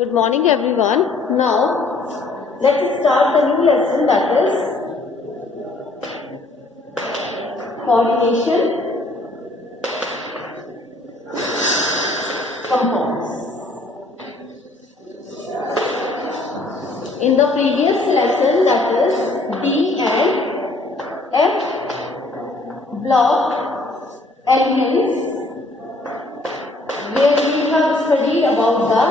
Good morning everyone. Now let's start the new lesson, that is coordination compounds. In the previous lesson, that is D and F block elements, where we have studied about the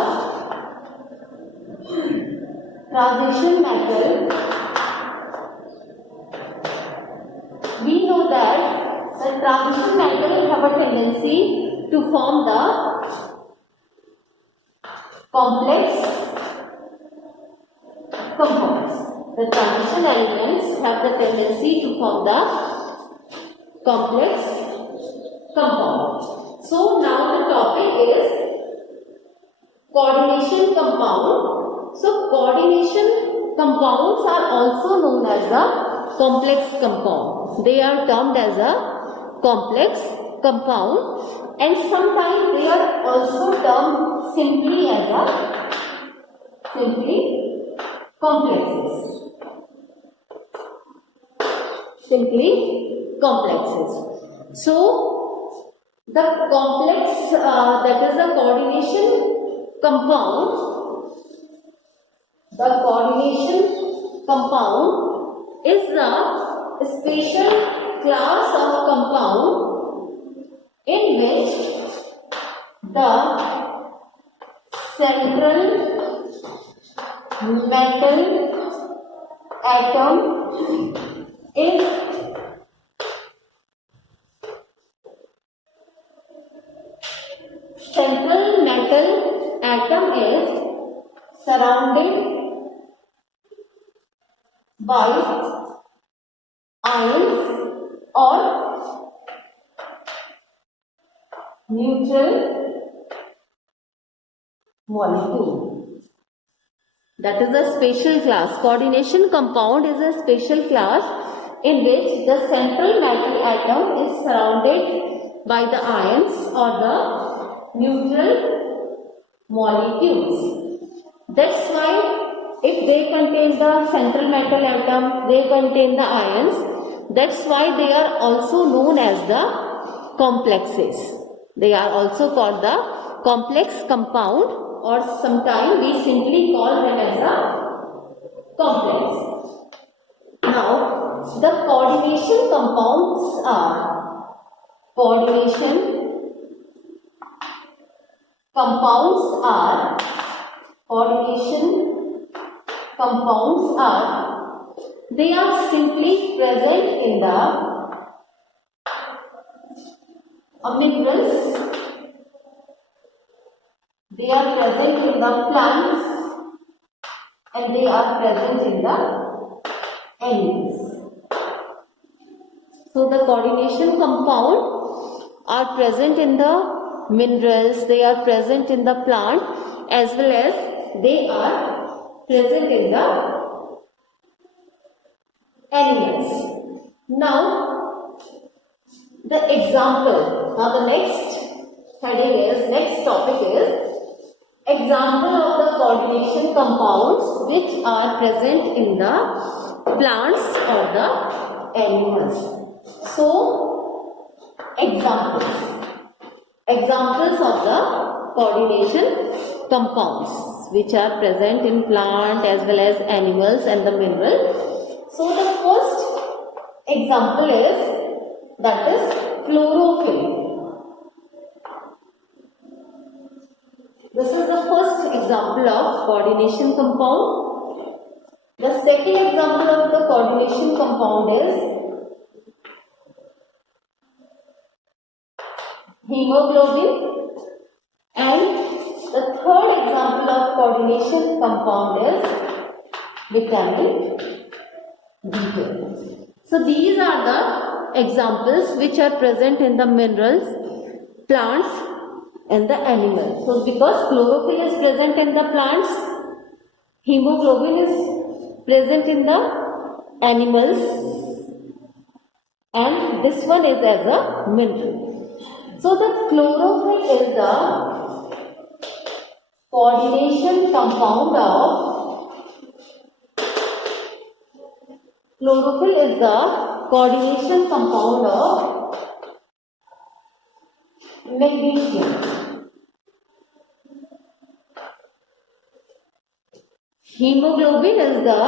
transition metal, we know that the transition metal have a tendency to form the complex compounds. The transition elements have the tendency to form the complex compound. So now the topic is coordination compound. So coordination compounds are also known as the complex compound. They are termed as a complex compound, and sometimes they are also termed simply as a complexes. Simply complexes. So the complex, that is the coordination compound. The coordination compound is a special class of compound in which the central metal atom is surrounded by ions or neutral molecule. That is a special class. Coordination compound is a special class in which the central metal atom is surrounded by the ions or the neutral molecules. That's why if they contain the central metal atom, they contain the ions. That's why they are also known as the complexes. They are also called the complex compound, or sometimes we simply call them as a complex. Now, the coordination compounds are they are simply present in the minerals, they are present in the plants, and they are present in the animals. So the coordination compound are present in the minerals, they are present in the plant, as well as they are present in the animals. Now, the example. Now, the next topic is example of the coordination compounds which are present in the plants or the animals. So, examples of the coordination compounds which are present in plant as well as animals and the mineral. So the first example is, that is chlorophyll. This is the first example of coordination compound. The second example of the coordination compound is hemoglobin, and the third example of coordination compound is vitamin B12. So these are the examples which are present in the minerals, plants and the animals. So because chlorophyll is present in the plants, hemoglobin is present in the animals, and this one is as a mineral. So the chlorophyll is the coordination compound of chlorophyll is the coordination compound of magnesium. Hemoglobin is the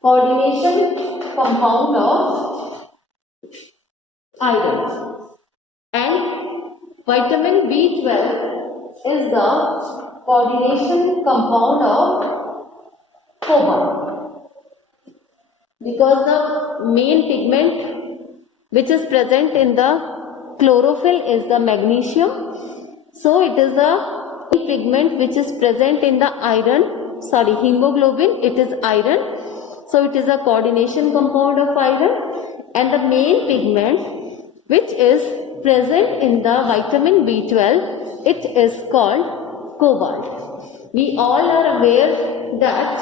coordination compound of iron. And vitamin B12 is the coordination compound of cobalt. Because the main pigment which is present in the chlorophyll is the magnesium, so it is the pigment which is present in the hemoglobin, it is iron, so it is a coordination compound of iron. And the main pigment which is present in the vitamin B12, it is called cobalt. We all are aware that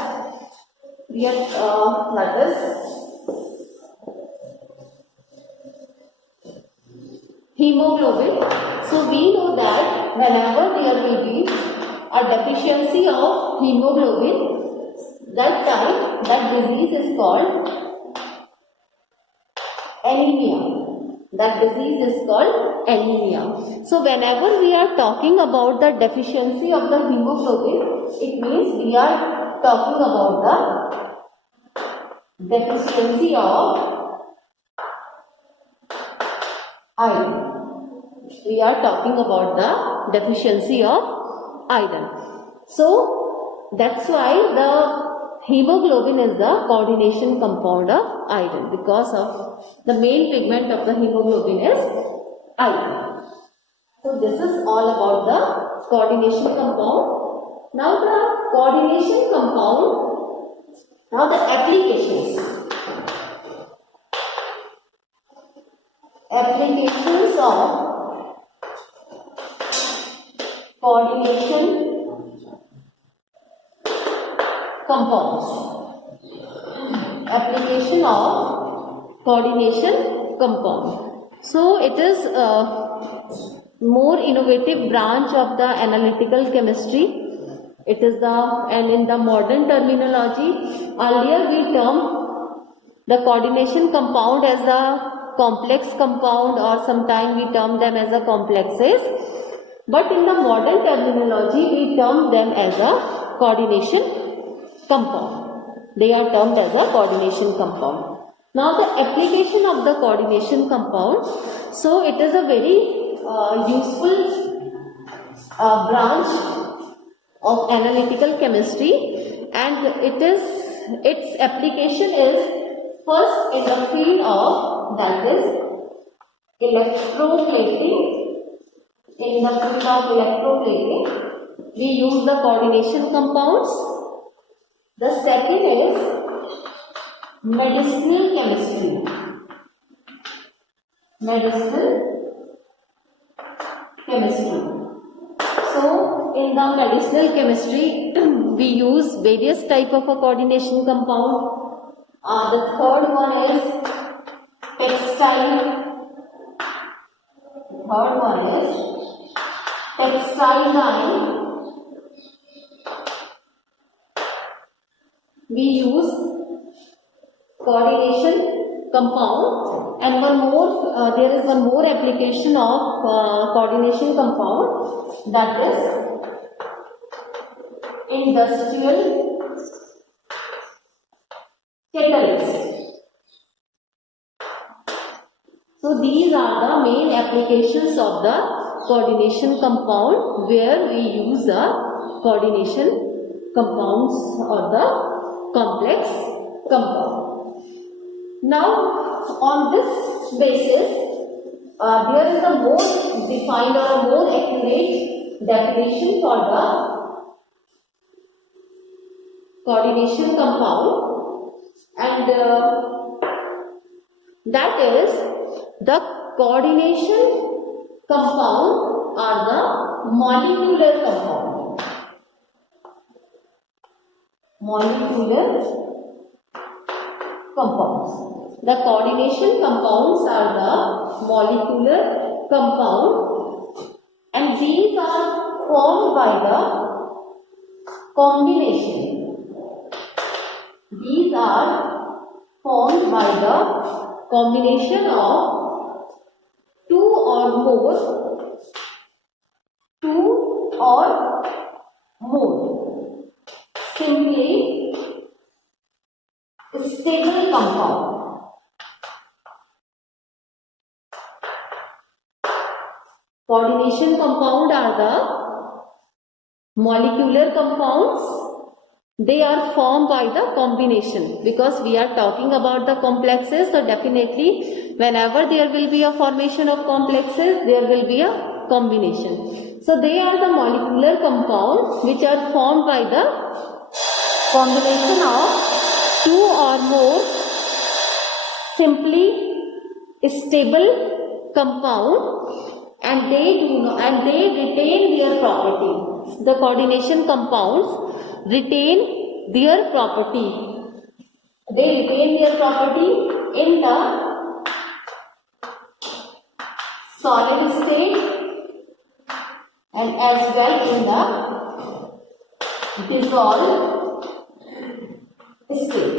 hemoglobin. So we know that whenever there will be a deficiency of hemoglobin, that time that disease is called anemia. That disease is called anemia. So whenever we are talking about the deficiency of the hemoglobin, it means we are talking about the deficiency of iron. We are talking about the deficiency of iron. So that's why the hemoglobin is the coordination compound of iron, because of the main pigment of the hemoglobin is iron. So this is all about the coordination compound. Now the coordination compound, now the applications. Applications of coordination compounds. Application of coordination compound. So it is a more innovative branch of the analytical chemistry. It is and in the modern terminology, earlier we termed the coordination compound as a complex compound, or sometimes we term them as a complexes. But in the modern terminology, we term them as a coordination compound. They are termed as a coordination compound. Now the application of the coordination compound. So it is a very useful branch of analytical chemistry, and its application is first in the field of, that is, electroplating. In the field of electroplating, we use the coordination compounds. The second is medicinal chemistry. Medicinal chemistry. So in the medicinal chemistry, we use various type of a coordination compound. The third one is textile. The third one is textile dye. We use coordination compound, and there is one more application of coordination compound, that is industrial catalyst. So these are the main applications of the coordination compound, where we use the coordination compounds or the complex compound. Now on this basis, there is a more defined or a more accurate definition for the coordination compound, and that is, the coordination compound are the molecular compound. Molecular compounds. The coordination compounds are the molecular compound, and these are formed by the combination. These are formed by the combination of two or more simply stable compound. Coordination compound are the molecular compounds. They are formed by the combination, because we are talking about the complexes, so definitely whenever there will be a formation of complexes, there will be a combination. So they are the molecular compounds which are formed by the combination of two or more simply stable compound, and they retain their property. The coordination compounds retain their property. They retain their property in the solid state and as well in the dissolved state.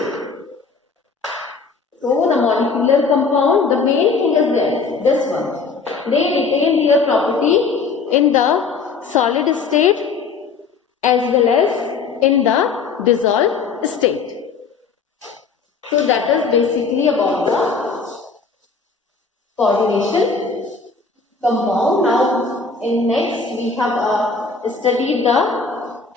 So the molecular compound, the main thing is this one. They retain their property in the solid state as well as in the dissolved state. So that is basically about the coordination compound. Now in next we have studied the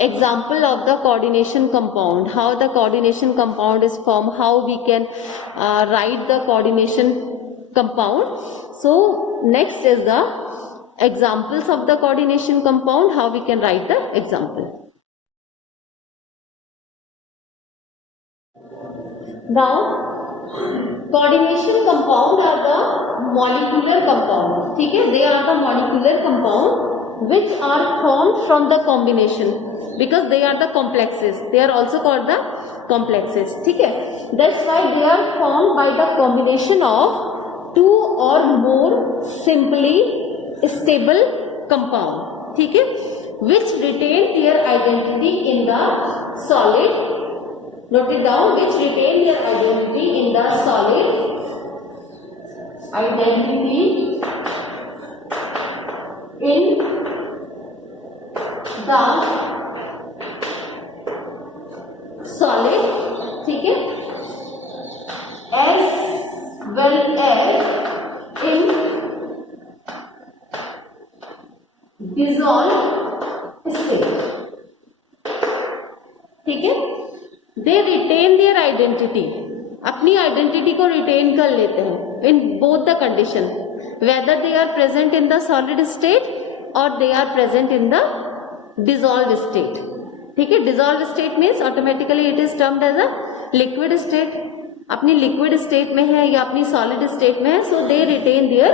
example of the coordination compound, how the coordination compound is formed, how we can write the coordination compound. So next is the examples of the coordination compound, how we can write the example. Now coordination compound are the molecular compound. Okay? They are the molecular compound which are formed from the combination, because they are the complexes. They are also called the complexes. Okay? That's why they are formed by the combination of two or more simply stable compound. Okay? Which retain their identity in the solid. Note it down, which retain their identity in the solid. Identity in the solid, ठीक है, as well as in dissolved state, ठीक है. They retain their identity, अपनी identity को retain कर लेते हैं in both the condition, whether they are present in the solid state or they are present in the dissolved state. ठीक है. Dissolved state means automatically it is termed as a liquid state. अपनी liquid state में है या अपनी solid state में है, so they retain their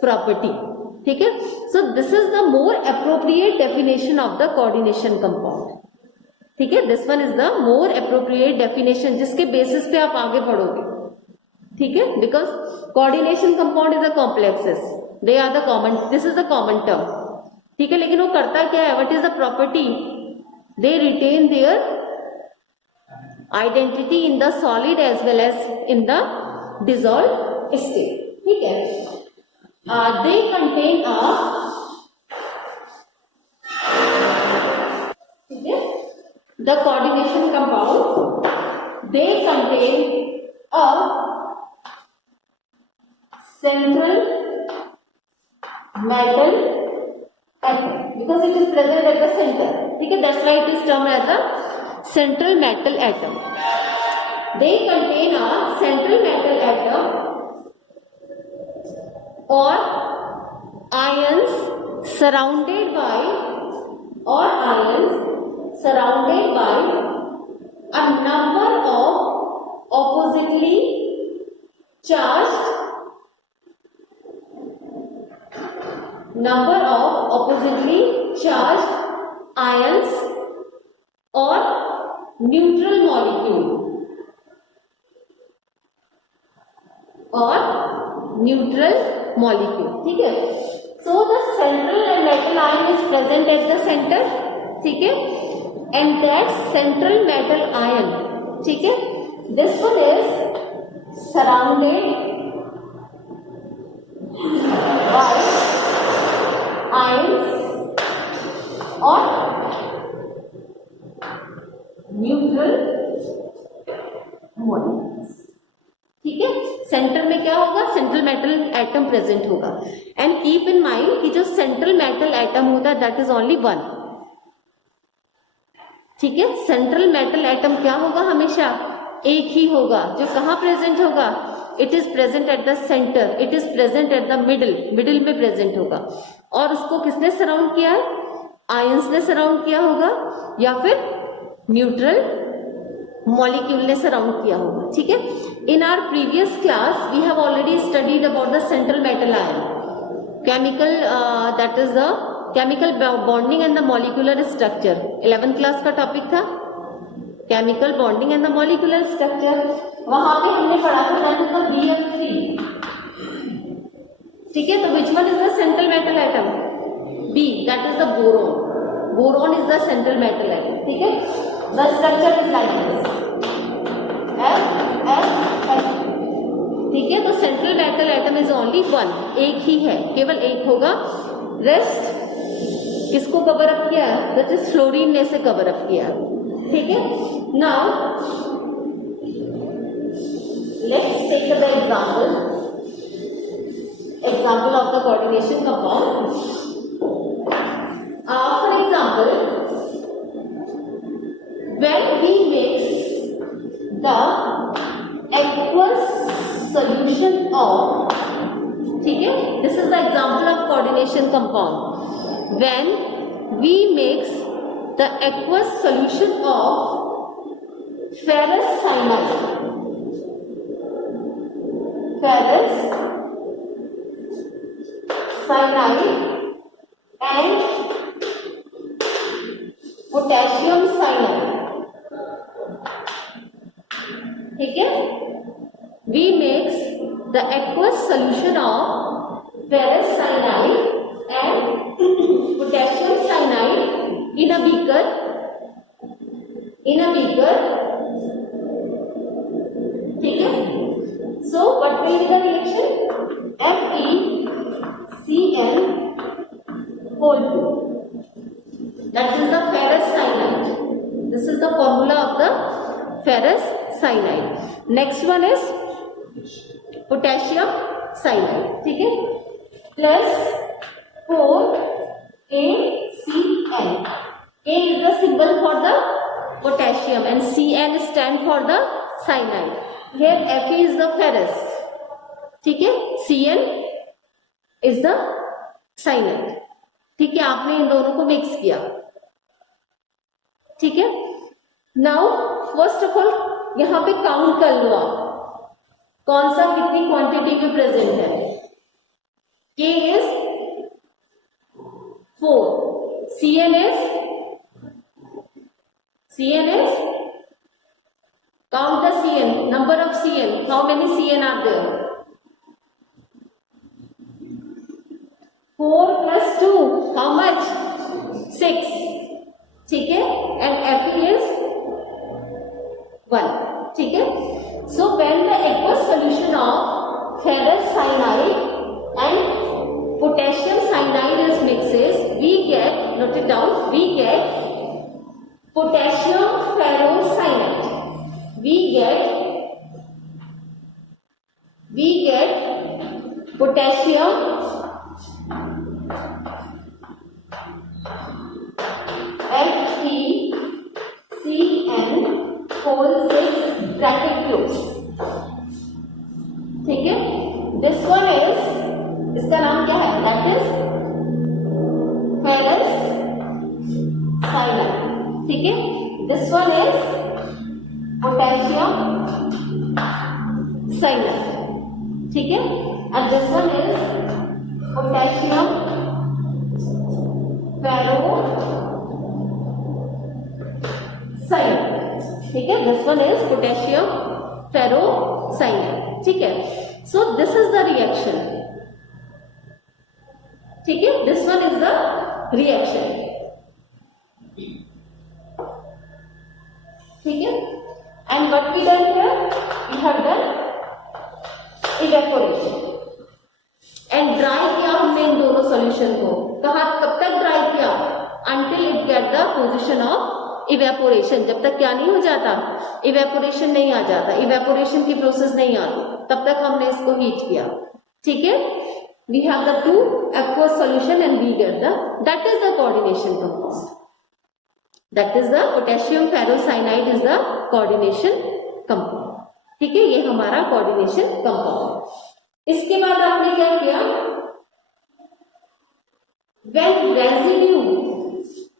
property. ठीक है. So this is the more appropriate definition of the coordination compound. ठीक है. This one is the more appropriate definition जिसके बेसिस पे आप आगे बढ़ोगे. ठीक है. Because coordination compound is a complexes. They are the common. This is the common term. ठीक है. लेकिन वो करता क्या है? What is the property? They retain their identity in the solid as well as in the dissolved state. ठीक है. They contain a, ठीक है, the coordination compound, they contain a central metal atom because it is present at the center. ठीक है. That's why it is termed as a central metal atom. They contain a central metal atom or ions surrounded by a number of oppositely charged ions or neutral molecule ठीक है. So the central and metal ion is present at the center. ठीक है. and that central metal ion, ठीक है, this one is surrounded by ions or neutral molecules, ठीक है। Centre में क्या होगा, सेंट्रल मेटल एटम प्रेजेंट होगा। एंड कीप इन माइंड कि जो सेंट्रल मेटल एटम होता है दैट इज ओनली वन, ठीक है। सेंट्रल मेटल एटम क्या होगा, हमेशा एक ही होगा। जो कहाँ प्रेजेंट होगा, it is present at the centre, it is present at the middle, middle में प्रेजेंट होगा। और उसको किसने सराउंड किया है, आयंस ने सराउंड किया होगा या फिर न्यूट्रल मॉलिक्यूल ने सराउंड किया होगा, ठीक है। In our previous class we have already studied about the central metal ion, chemical that is the chemical bonding and the molecular structure. 11th class का टॉपिक था chemical bonding and the molecular structure. वहां पे हमने पढ़ा था that is the BF3, ठीक है। तो which one is the central metal atom, B, that is the boron. Boron is the central metal atom, ठीक है। The structure is like this, F, ठीक है। तो central metal atom is only one, एक ही है, केवल एक होगा। रेस्ट किसको कवर अप किया है, दैट इज फ्लोरीन ने से कवर अप किया, ठीक है। Now let's take the example of the coordination compound. For example, when we mix the aqueous solution of, ठीक है, this is the example of coordination compound. When we mix the aqueous solution of ferrous cyanide, and potassium cyanide, ठीक है। We mix the aqueous solution of ferrous cyanide and potassium cyanide in a beaker, ठीक है। So what will be the reaction, FeCl whole 2. That is the ferrous cyanide. This is the formula of the ferrous cyanide. Next one is potassium cyanide, ठीक है, plus 4ACl. A is the symbol for the potassium and Cl stand for the cyanide. Here Fe is the ferrous, ठीक है, Cl is the cyanide, ठीक है। आपने इन दोनों को mix किया, ठीक है। नाउ फर्स्ट ऑफ ऑल यहां पे काउंट कर लो आप कौन सा कितनी क्वांटिटी में प्रेजेंट है। K is 4, Cl is count the Cl, number of Cl, how many Cl are there, 4 plus 2, how much, 6, ठीक है। एंड Fe is 1, ठीक है। So when the aqueous solution of ferrous cyanide and potassium cyanide is mixes, we get, note it down, we get potassium ferrocyanide, we get potassium FeCl whole 6 bracket close, ठीक है। This one is, इसका नाम क्या है, that is ferrous cyanide, ठीक है। This one is potassium cyanide, ठीक है। And this one is potassium ferrocyanide, ठीक है। This one is potassium ferrocyanide, ठीक है। So this is the reaction, ठीक है। This one is the reaction, ठीक है, and what we done here, we have done evaporation and dry किया हमने इन दोनों सॉल्यूशन को। कहा कब तक ड्राई किया, until it get the position of evaporation, जब तक क्या नहीं हो जाता, इवेपोरेशन नहीं आ जाता, इवेपोरेशन की प्रोसेस नहीं आती, तब तक हमने इसको हीट किया। ठीक है, we have the two aqueous solution and we get the, that is the coordination compound, that is the potassium ferrocyanide is the coordination compound। ठीक है, ये हमारा coordination compound। इसके बाद आपने क्या किया, when residue,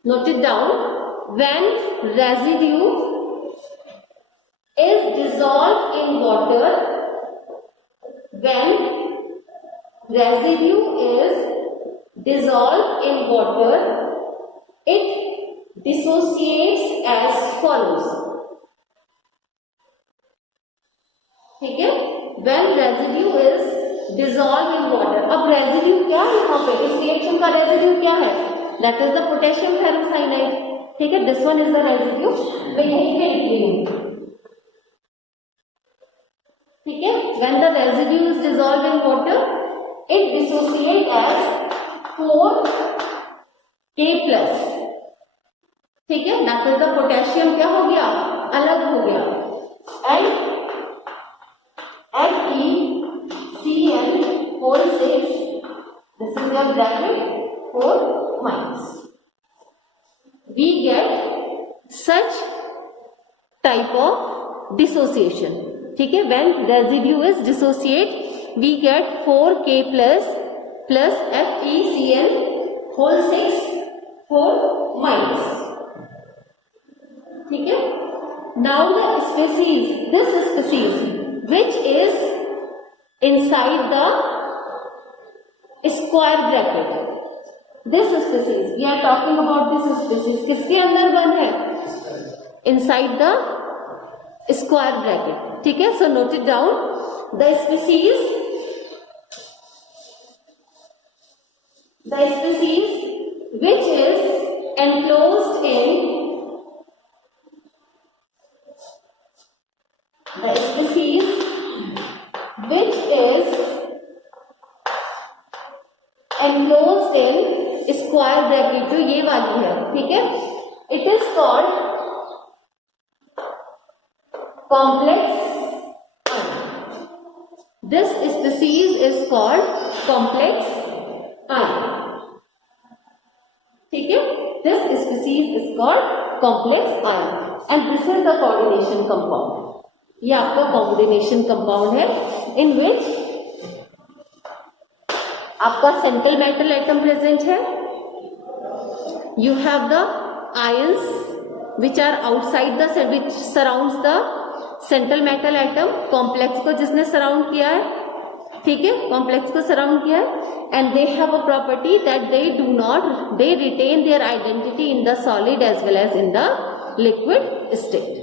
note it down, when residue is dissolved in water, when residue is dissolved in water, it dissociates as follows। ठीक है, when residue is dissolved in water, अब residue क्या है यहाँ पे, इस रिएक्शन का residue क्या है, that is the potassium ferrocyanide। ठीक है, this one is the residue, मैं यहीं पे लिख रही हूँ। ठीक है, when the residue is dissolved in water, it dissociates as 4K plus। ठीक है, that is the potassium क्या हो गया, अलग हो गया, and FeCl whole 6, this is your bracket 4 minus, we get such type of dissociation। ठीक है, when residue is dissociate, we get 4K plus FeCl whole 6 4 minus। ठीक है, now the species, this species which is inside the square bracket, this species, we are talking about this species, किसके अंदर बन है, inside the square bracket। ठीक है, so note it down, the species which is enclosed in, the species which is enclosed in square bracket, जो ये वाली है, ठीक है, it is called complex ion। This species is called complex ion। ठीक है, this species is called complex ion and this is the coordination compound। ये आपका coordination compound है, in which आपका central metal atom present है, you have the ions which are outside the, which surrounds the central metal atom, complex को जिसने surround किया है, ठीक है, complex को surround किया है, and they have a property that they retain their identity in the solid as well as in the liquid state।